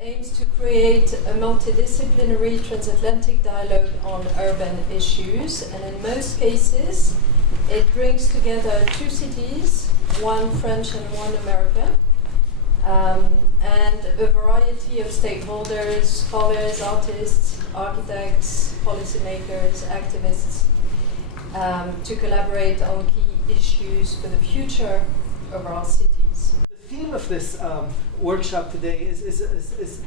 aims to create a multidisciplinary transatlantic dialogue on urban issues, and in most cases it brings together two cities, one French and one American, and a variety of stakeholders, scholars, artists, architects, policymakers, activists, to collaborate on key issues for the future of our cities. The theme of this workshop today is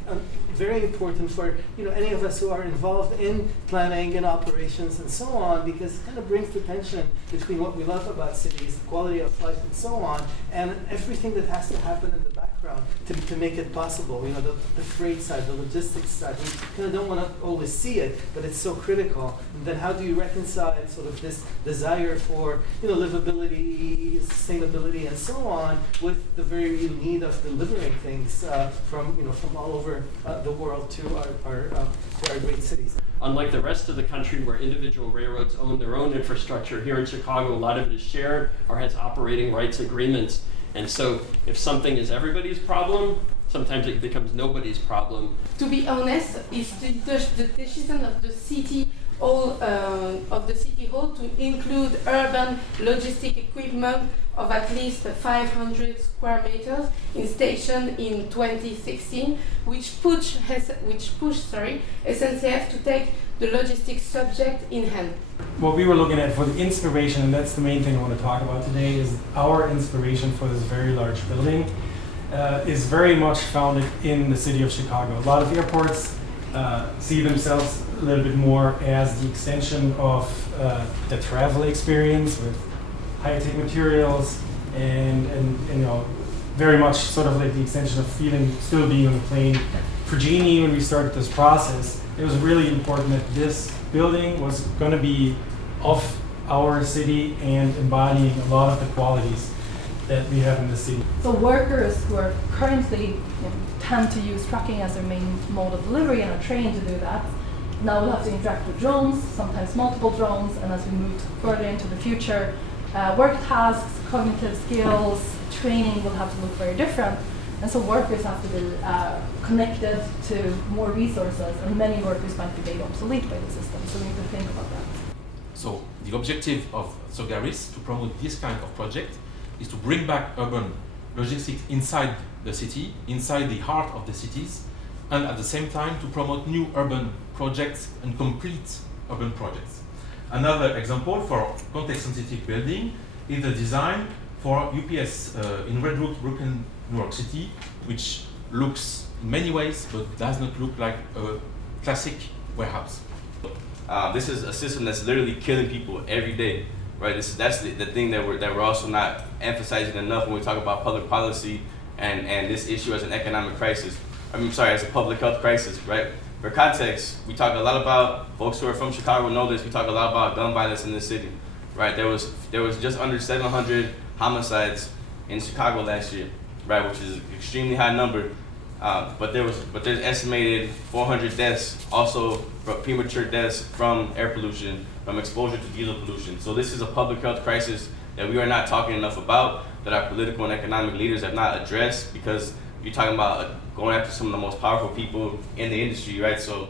very important for any of us who are involved in planning and operations and so on, because it kind of brings the tension between what we love about cities, the quality of life and so on, and everything that has to happen in the background to make it possible. The freight side, the logistics side. We kind of don't want to always see it, but it's so critical. And then how do you reconcile sort of this desire for livability, sustainability, and so on with the very real need of delivering things from all over the world to our great cities. Unlike the rest of the country where individual railroads own their own infrastructure, here in Chicago a lot of it is shared or has operating rights agreements. And so if something is everybody's problem, sometimes it becomes nobody's problem. To be honest, it's the decision of the city hall to include urban logistic equipment of at least 500 square meters in station in 2016, which pushed SNCF to take the logistics subject in hand. What we were looking at for the inspiration, and that's the main thing I want to talk about today, is our inspiration for this very large building is very much founded in the city of Chicago. A lot of airports see themselves a little bit more as the extension of the travel experience with high-tech materials and very much sort of like the extension of feeling still being on the plane. For Jeannie, when we started this process, it was really important that this building was going to be of our city and embodying a lot of the qualities that we have in the city. So workers who are currently tend to use trucking as their main mode of delivery and are trained to do that, now will have to interact with drones, sometimes multiple drones, and as we move further into the future, work tasks, cognitive skills, training will have to look very different. And so workers have to be connected to more resources, and many workers might be made obsolete by the system, so we need to think about that. So the objective of Sogaris to promote this kind of project is to bring back urban logistics inside the city, inside the heart of the cities, and at the same time to promote new urban projects and complete urban projects. Another example for context-sensitive building is the design for UPS in Red Hook, Brooklyn, New York City, which looks in many ways but does not look like a classic warehouse. This is a system that's literally killing people every day, right? That's the thing that we're also not emphasizing enough when we talk about public policy and this issue as an economic crisis. As a public health crisis, right? For context, we talk a lot about, folks who are from Chicago know this, we talk a lot about gun violence in this city, right? There was just under 700 homicides in Chicago last year, right? Which is an extremely high number. But there's estimated 400 deaths, also premature deaths from air pollution, from exposure to diesel pollution. So this is a public health crisis that we are not talking enough about, that our political and economic leaders have not addressed, because you're talking about going after some of the most powerful people in the industry, right? So